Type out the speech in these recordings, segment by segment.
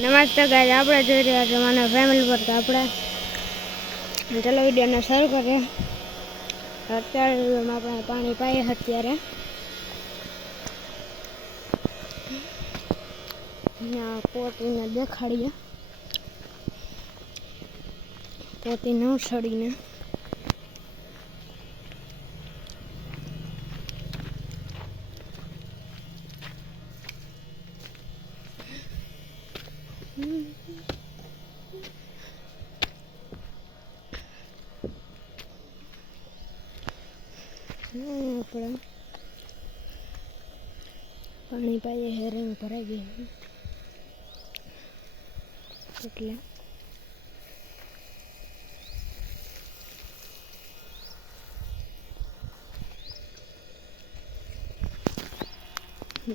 નમસ્તે ગાઈસ, આપણે જોઈ રહ્યા છીએ મને ફેમિલી પર. તો આપણે ચલો વિડીયોને શરૂ કરીએ. અત્યારે આપણે પાણી પાઈએ. અત્યારે અહીંયા પોતીને દેખાડીએ, પોતીને ઉછળીને આપણે પાણી પાઈએ. હેરિંગ ભરાઈ ગઈ એટલે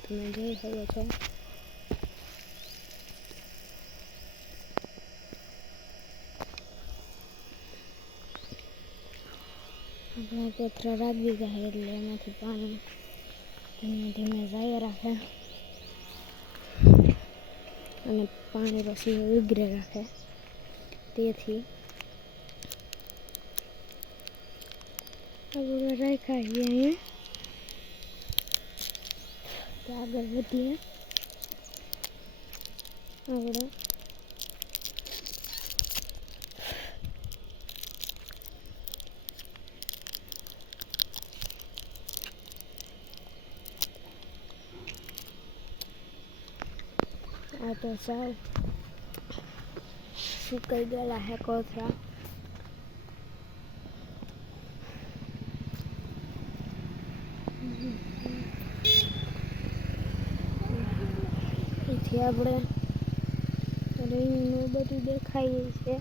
તમે જોઈ શકો છો. આપણે કોથરા રાખી દીધા એટલે એમાંથી પાણી ધીમે ધીમે જાય રાખે અને પાણી પછી ઉગરે રાખે. તેથી આપણે રાખ્યા છીએ અહીંયા. આગળ વધીએ. આપણે આ તો સાવ સુકાઈ ગયેલા હે કોથરા. એથી આપણે રીંગનું બધું દેખાય છે.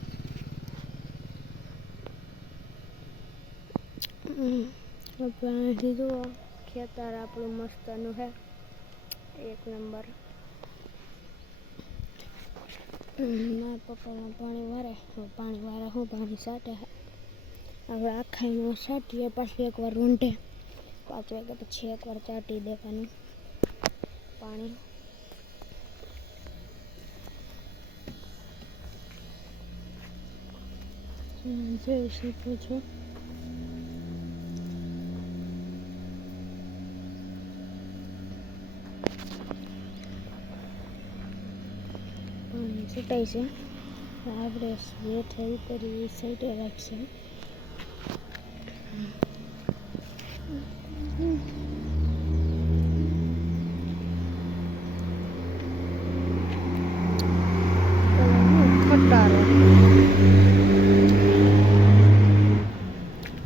અહીંથી જુઓ, ખેતર આપણું મસ્તનું છે, એક નંબર. મારા પપ્પામાં પાણી વારે હું પાણી સાટે. આપણે આખામાં સાટીએ, પાછું એકવાર રૂંઢે, 5 વાગ્યા પછી એકવાર ચાટી દેવાનું પાણી. જોઈ શકો છો. પાણી છૂટાય છે. આપણે હેઠે ઉપર સાઈડે રાખશે.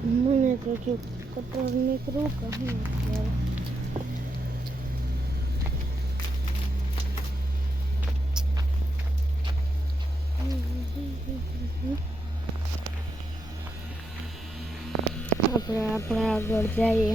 મને તો કટર નીકળું કે હું અત્યારે આપણે આગળ જઈએ.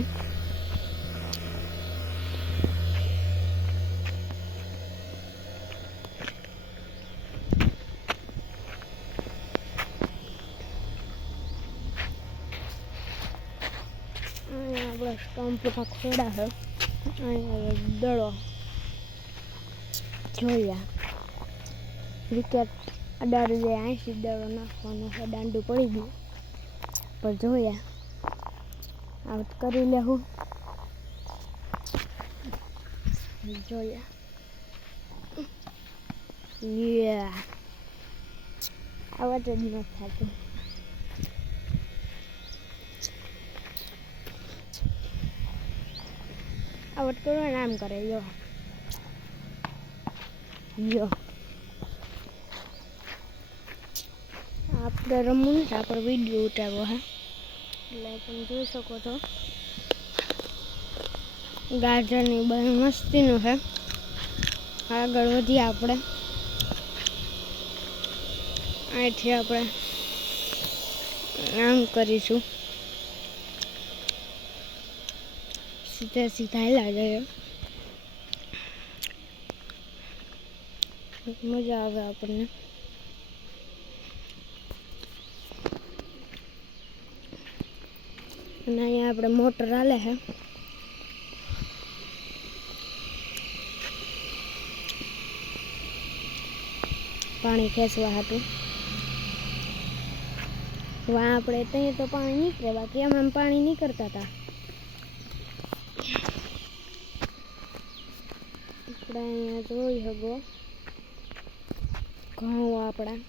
અહીંયા આપણે સ્ટમ્પના ખોડા છે. અહીંયા દડો જોયા. વિકેટ અડાડી જાય, 80 દડો નાખવાનો છે. દાંડું પડી ગયું પણ જોયા. આઉટ કરી લેવું. જોયા. આવાજ જ ન થતું. આઉટ કરો ને આમ કરે. યો આપણે રમવું નથી, આપણે વિડીયો ઉતારવો હે એટલે તમે જોઈ શકો છો. ગાજરની બહુ મસ્તીનું છે. આગળ વધીએ. આપણે અહીંથી આપણે આમ કરીશું. સીધા હેલા જઈએ. મજા આવે આપણને. અને અહીંયા આપણે મોટર હાલે છે. પાણી ખેંચવા હાટું. વાં આપણે ત્યાં તો પાણી નીકળે, બાકી આમ પાણી નીકળતા હતા. આપણે અહીંયા જોઈ શકો ઘઉં આપણા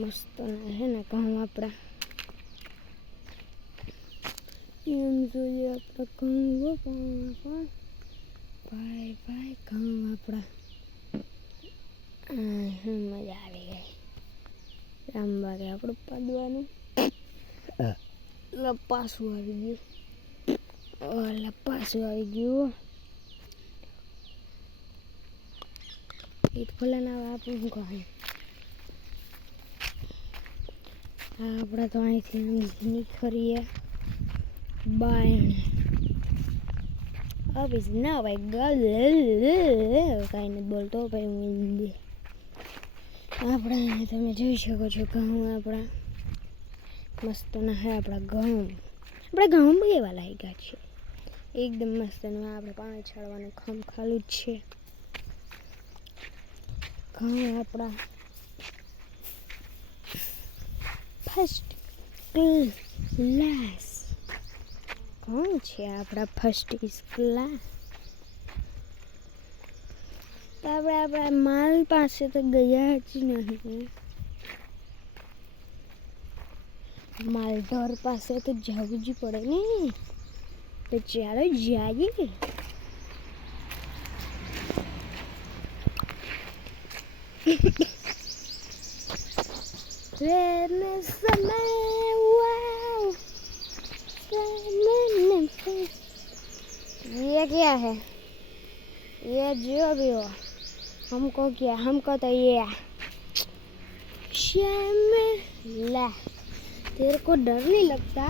મસ્ત હે ને ઘઉં આપણા. એમ જોઈએ આપણે ઘઉં ભાઈ ભાઈ ઘઉં આપણા. મજા આવી ગઈ. રામબાગે આપણું પાડવાનું લપાસું આવી ગયું. લપાસું આવી ગયું. ઈટ ફૂલે ના આપણું કહે આપણે તો અહીંથી નીકળીએ બાયણે. ઓફિસ ના ભાઈ ગલ કાંઈ નથી બોલતો ભાઈ હું આપણે તમે જોઈ શકો છો ઘઉં આપણા મસ્ત ના હે. આપણા ઘઉં એવા લાગ્યા છે એકદમ મસ્ત. આપણે પાણી છાડવાનું ખમ ખાલું જ છે. ઘઉં આપણા ફર્સ્ટ ક્લાસ ઘઉં છે આપણા ફર્સ્ટ ક્લાસ. તો આપણા માલ પાસે તો ગયા જ નહીં. માલઢોર પાસે તો જવું જ પડે ને. તો ચાલો જઈએ. ये क्या है? ये जो भी हो हमको क्या, हमको तो ये ला. तेरे को डर नहीं लगता?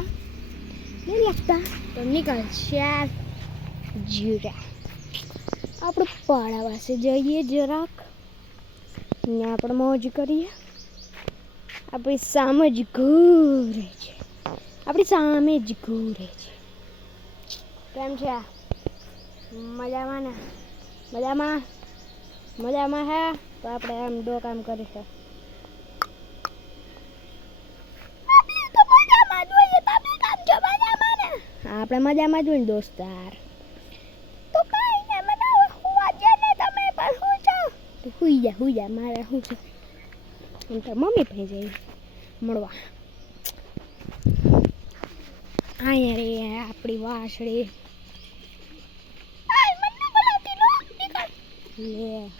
नहीं लगता तो निकल चाल जीरा. આપણે પાડા પાસે જઈએ જરાક ને આપણે મોજ કરીએ. આપણી સામે જ ઘૂરે છે. આપણી સામે જ ઘૂરે છે. કેમ છે? મજામાં ને? મજામાં હે? તો આપણે આમ કામ કરી છે. આપણે મજામાં જોઈએ દોસ્તાર. તો કાઈ ને મને હુવા દે ને તમે પણ હું છો. તો હુઈ જા મારે હું છે. હું તો મમ્મી પાસે જઈ મળવા. અહીંયા રે આપણી વાસળી લે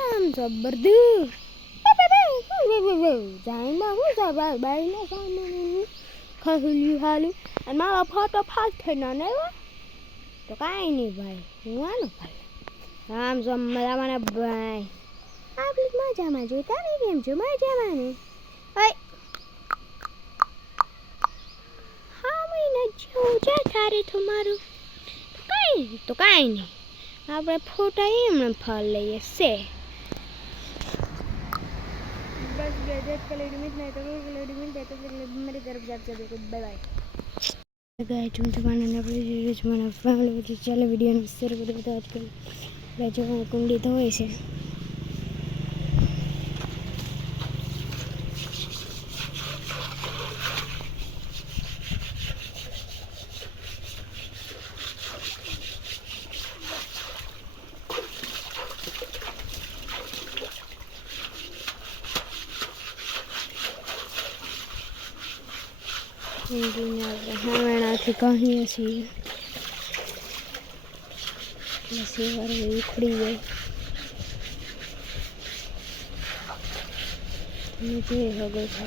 આમ જબરદસ્ત જાયમાં હું છે બાઈને સામે ખસુલ્યું હાલું અને મારો ફોટો ફાસ થઈને આવ્યો તો કાંઈ નહીં ભાઈ. હું આનું ભાઈ આમ જો મજામાં ને ભાઈ. આપણી મજામાં જોઈતા ને કેમ છો મજામાં ને? હા મહિને જેવું છે તારે તમારું તો કાંઈ નહીં. આપણે ફોટા એમણે ફાલ લઈએ છે. बस गैजेट का लेडी मिलता है तो लेडी मिलता है तो मेरी तरफ जाकर देखो बाय बाय. गाइस तुम तो मानना पड़ेगा जो माना फैमिली विद चैनल वीडियो ने शेयर कर दो. आजकल जो कुंडी तो है से હમણાંથી કહીએ છીએ સેવાર ઉખડી ગઈ. તમે જોઈ શકો છો